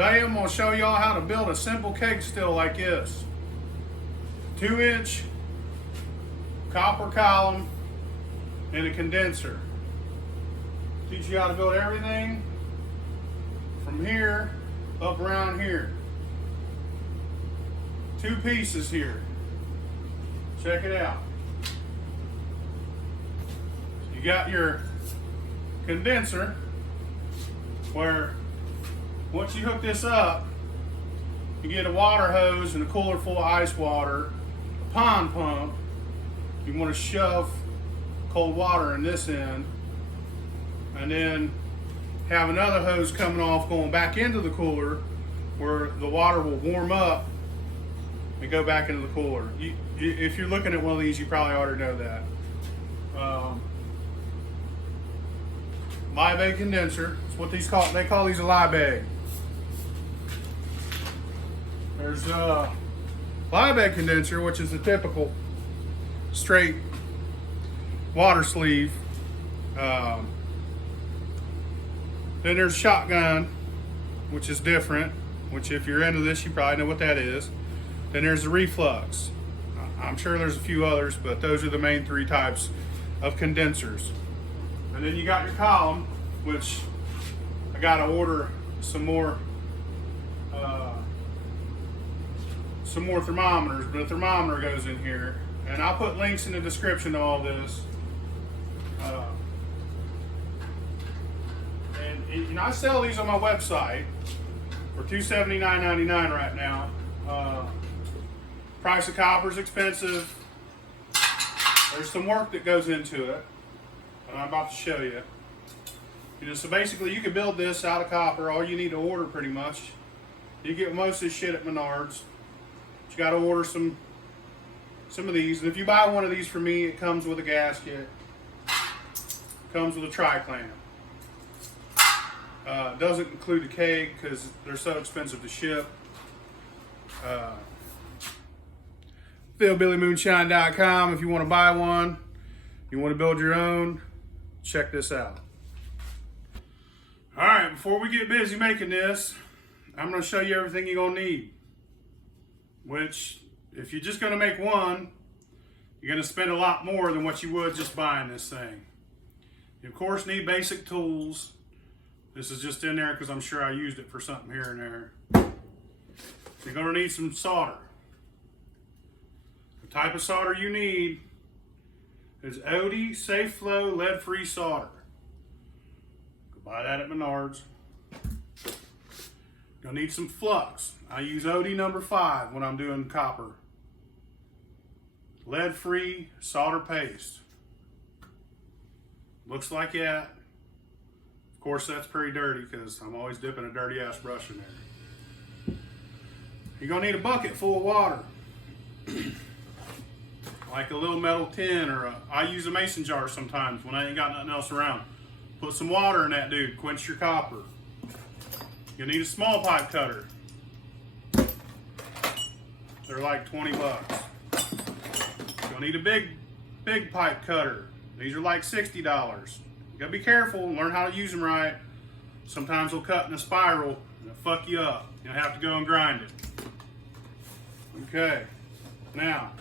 Today I'm going to show y'all how to build a simple keg still like this. 2-inch copper column and a condenser. Teach you how to build everything from here up around here. 2 pieces here. Check it out. You got your condenser where once you hook this up, you get a water hose and a cooler full of ice water, a pond pump. You want to shove cold water in this end, and then have another hose coming off going back into the cooler where the water will warm up and go back into the cooler. If you're looking at one of these, you probably already know that. Live egg condenser. That's what these call. They call these a live egg. There's a live egg condenser, which is a typical straight water sleeve. Then there's shotgun, which is different, which if you're into this, you probably know what that is. Then there's the reflux. I'm sure there's a few others, but those are the main 3 types of condensers. And then you got your column, which I gotta order some more thermometers, but a thermometer goes in here. And I'll put links in the description to all this. And I sell these on my website for $279.99 right now. Price of copper is expensive. There's some work that goes into it, and I'm about to show you. So basically, you can build this out of copper. All you need to order, pretty much. You get most of this shit at Menards. But you got to order some of these. And if you buy one of these from me, it comes with a gasket. Comes with a tri-clamp. Doesn't include the keg because they're so expensive to ship. PhilBillyMoonshine.com if you want to buy one. You want to build your own, check this out. Alright, before we get busy making this, I'm going to show you everything you're going to need. Which, if you're just going to make one, you're going to spend a lot more than what you would just buying this thing. You of course need basic tools. This is just in there because I'm sure I used it for something here and there. You're going to need some solder. The type of solder you need is Odie Safe Flow lead-free solder. Go buy that at Menards. You'll need some flux. I use Odie number 5 when I'm doing copper. Lead-free solder paste. Looks like that. Of course, that's pretty dirty because I'm always dipping a dirty ass brush in there. You're gonna need a bucket full of water. Like a little metal tin, or I use a mason jar sometimes when I ain't got nothing else around. Put some water in that dude, quench your copper. You'll need a small pipe cutter. They're like 20 bucks. You'll need a big pipe cutter. These are like $60. You gotta be careful and learn how to use them right. Sometimes they'll cut in a spiral and it'll fuck you up. You'll have to go and grind it. Okay, now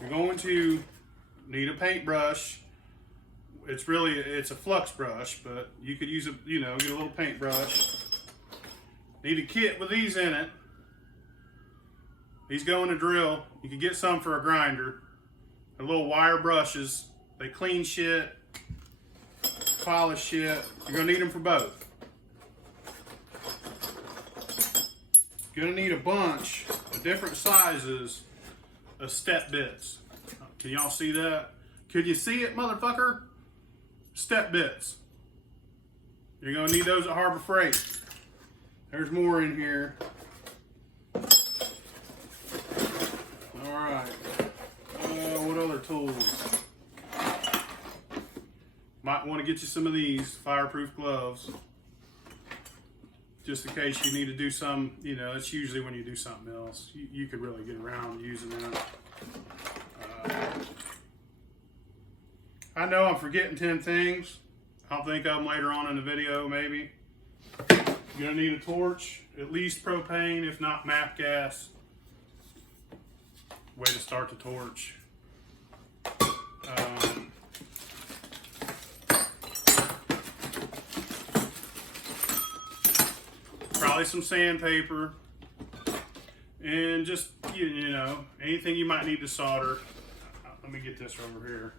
you're going to need a paintbrush. It's a flux brush, but you could use get a little paintbrush. Need a kit with these in it. These go in a drill. You can get some for a grinder. They're little wire brushes. They clean shit, polish shit. You're gonna need them for both. You're gonna need a bunch of different sizes of step bits. Can y'all see that? Could you see it, motherfucker? Step bits. You're gonna need those at Harbor Freight. There's more in here. All right. What other tools? Might want to get you some of these fireproof gloves. Just in case you need to do some, it's usually when you do something else. You could really get around using them. I know I'm forgetting 10 things. I'll think of them later on in the video, maybe. You're gonna need a torch, at least propane, if not MAP gas. Way to start the torch. Probably some sandpaper, and just you know, anything you might need to solder. Let me get this over here.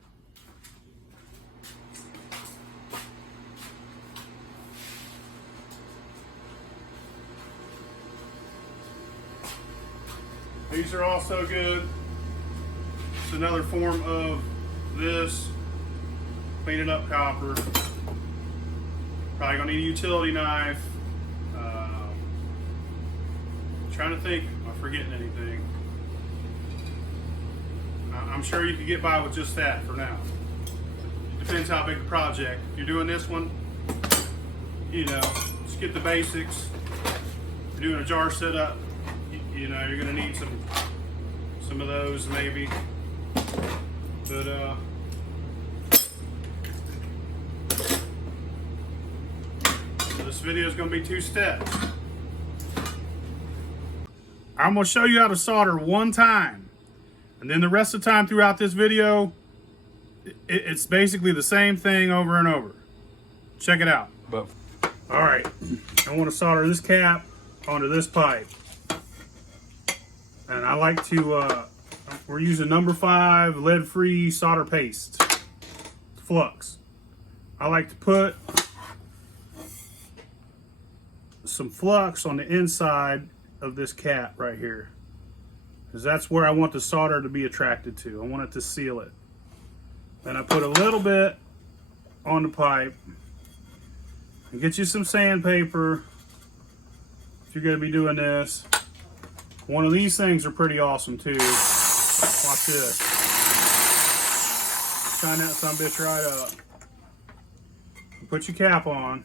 These are also good. It's another form of this, cleaning up copper. Probably gonna need a utility knife. Trying to think, am I forgetting anything? I'm sure you could get by with just that for now. Depends how big the project. If you're doing this one, you know, just get the basics. If you're doing a jar setup, you know, you're gonna need some of those maybe. But this video is gonna be 2 steps. I'm gonna show you how to solder one time, and then the rest of the time throughout this video, it's basically the same thing over and over. Check it out. All right, I want to solder this cap onto this pipe, and I like to. We're using number 5 lead-free solder paste, flux. I like to put some flux on the inside of this cap right here, because that's where I want the solder to be attracted to. I want it to seal it. Then I put a little bit on the pipe, and get you some sandpaper if you're going to be doing this. One of these things are pretty awesome too. Watch this. Shine that sumbitch right up. Put your cap on.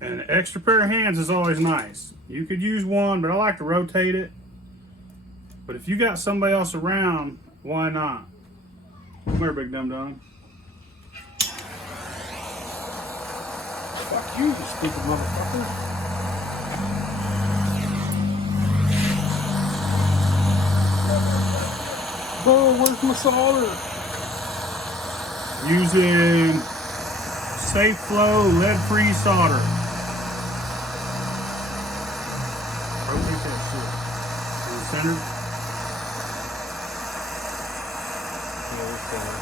And an extra pair of hands is always nice. You could use one, but I like to rotate it. But if you got somebody else around, why not? Come here, big dum-dum. Fuck you, you stupid motherfucker. Oh, where's my solder? Using Safe Flow lead-free solder. Rotate that shit. In the center. Yeah, it's fine.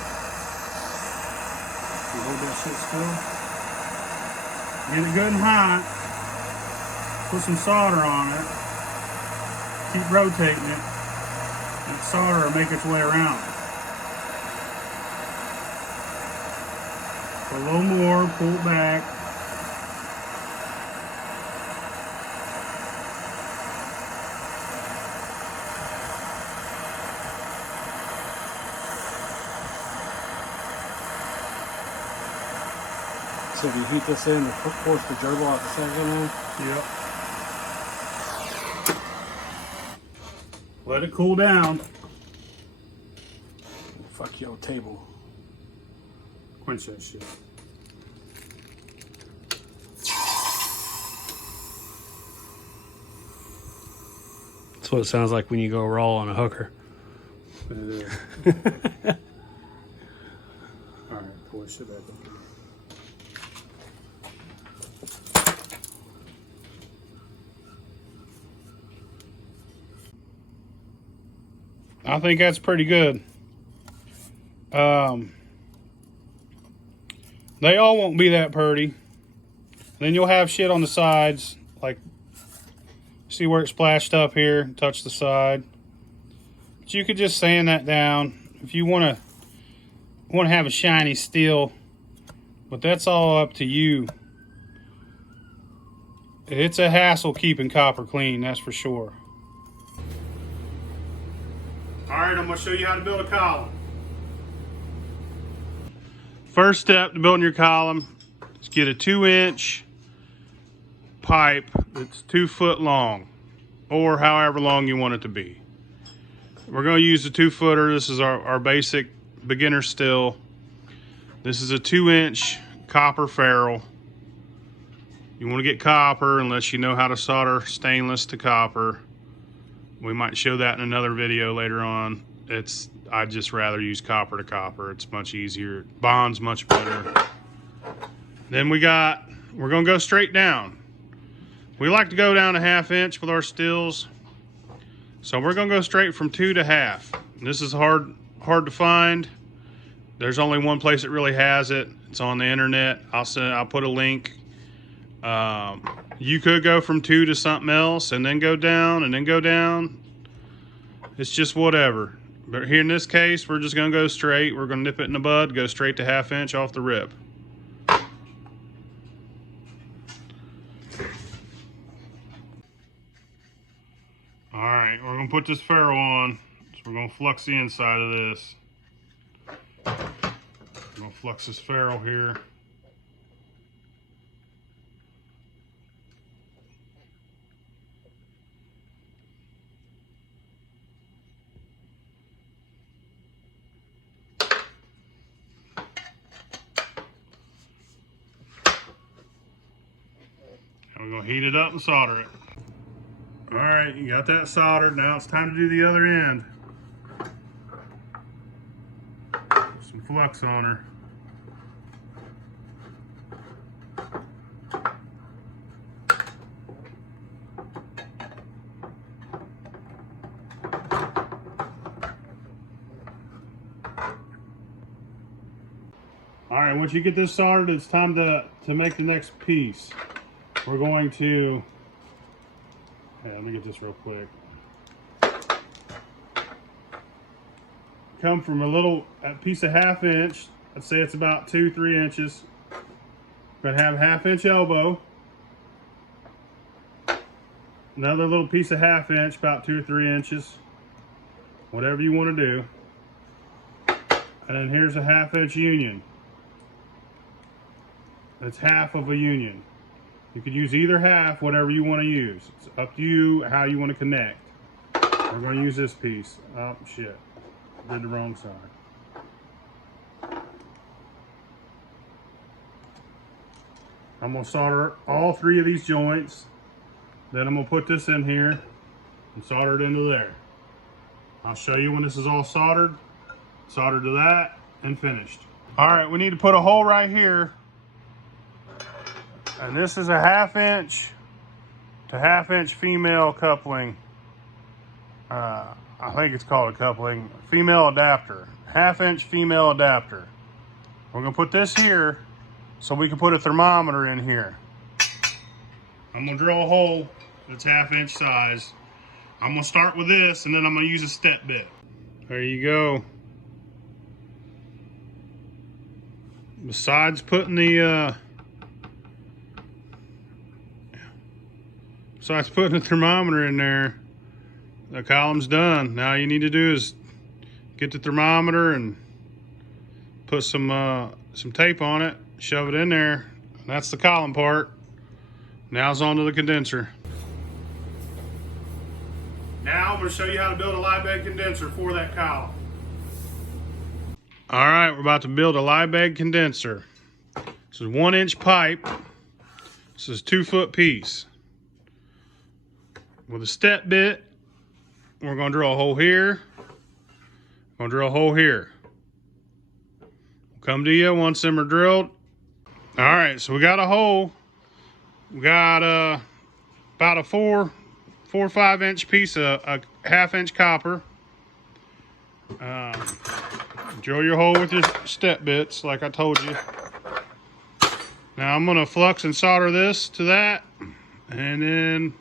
You hold that shit still. Get it good and hot. Put some solder on it. Keep rotating it. And solder will make its way around. Put a little more, pull it back. So do you heat this in and force the gerbil out the second one? Yep. Let it cool down. Fuck your table. Quench that shit. That's what it sounds like when you go raw on a hooker. It is. Alright, pull this shit back up. I think that's pretty good. They all won't be that pretty. Then you'll have shit on the sides, like, see where it splashed up here, touch the side. But you could just sand that down if you want to have a shiny steel. But that's all up to you. It's a hassle keeping copper clean, that's for sure. Alright, I'm going to show you how to build a column. First step to building your column is get a 2-inch pipe that's 2 foot long, or however long you want it to be. We're going to use the 2-footer. This is our basic beginner still. This is a 2-inch copper ferrule. You want to get copper unless you know how to solder stainless to copper. We might show that in another video later on. I'd just rather use copper to copper. It's much easier. Bonds much better. Then we're gonna go straight down. We like to go down a 1/2 inch with our stills. So we're gonna go straight from 2 to 1/2. This is hard to find. There's only one place that really has it. It's on the internet. I'll put a link. You could go from 2 to something else and then go down and then go down. It's just whatever. But here in this case, we're just gonna go straight. We're gonna nip it in the bud, go straight to 1/2 inch off the rip. All right, we're gonna put this ferrule on. So we're gonna flux the inside of this. I'm gonna flux this ferrule here. And we're gonna heat it up and solder it. All right, you got that soldered. Now it's time to do the other end. Put some flux on her. All right, once you get this soldered, it's time to make the next piece. We're going to, let me get this real quick. Come from a piece of 1/2 inch. Let's say it's about 2-3 inches. Gonna have a 1/2 inch elbow. Another little piece of 1/2 inch, about 2 or 3 inches. Whatever you want to do. And then here's a 1/2 inch union. That's half of a union. You could use either half, whatever you want to use. It's up to you how you want to connect. We're going to use this piece. Oh, shit. Did the wrong side. I'm going to solder all 3 of these joints. Then I'm going to put this in here and solder it into there. I'll show you when this is all soldered. Soldered to that and finished. All right, we need to put a hole right here. And this is a 1/2 inch to 1/2 inch female coupling. I think it's called a coupling. Female adapter. 1/2 inch female adapter. We're gonna put this here so we can put a thermometer in here. I'm gonna drill a hole that's 1/2 inch size. I'm gonna start with this and then I'm gonna use a step bit. There you go. Besides putting the thermometer in there, the column's done. Now you need to do is get the thermometer and put some tape on it, shove it in there. And that's the column part. Now it's on to the condenser. Now I'm going to show you how to build a live bed condenser for that column. All right, we're about to build a live bed condenser. This is 1 inch pipe. This is 2 foot piece. With a step bit, we're going to drill a hole here. Going to drill a hole here. We'll come to you once them are drilled. All right, so we got a hole. We got about a 4 or 5 inch piece of a 1/2 inch copper. Drill your hole with your step bits, like I told you. Now I'm going to flux and solder this to that, and then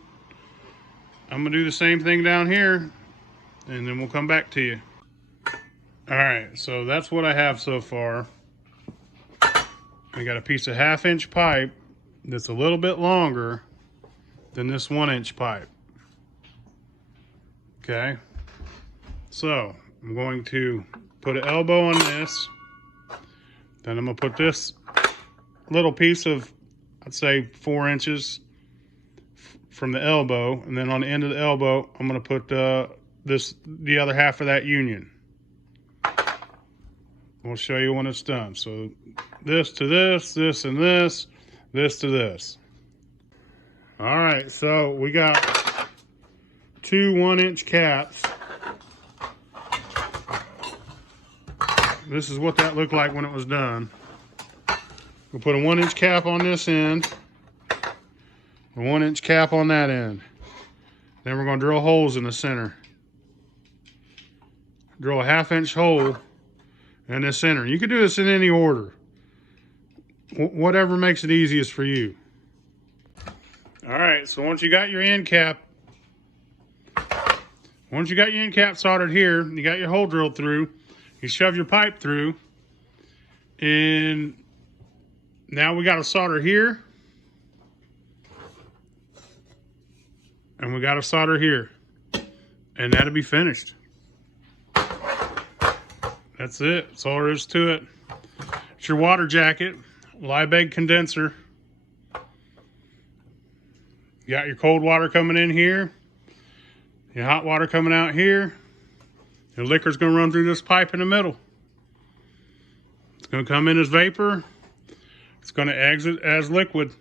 I'm gonna do the same thing down here, and then we'll come back to you. All right, so that's what I have so far. We got a piece of 1/2 inch pipe that's a little bit longer than this 1 inch pipe. Okay, so I'm going to put an elbow on this. Then I'm gonna put this little piece of, I'd say 4 inches from the elbow, and then on the end of the elbow I'm going to put the other half of that union. We'll show you when it's done. So this to this, this and this to this. All right, so we got 2 1-inch caps. This is what that looked like when it was done. We'll put a 1-inch cap on this end, a 1-inch cap on that end. Then we're going to drill holes in the center. Drill a 1/2-inch hole in the center. You can do this in any order, whatever makes it easiest for you. All right, so once you got your end cap soldered here, you got your hole drilled through, you shove your pipe through, and now we got to solder here, and we got to solder here, and that'll be finished. That's it. That's all there is to it. It's your water jacket, live bed condenser. You got your cold water coming in here, your hot water coming out here. Your liquor's going to run through this pipe in the middle. It's going to come in as vapor. It's going to exit as liquid.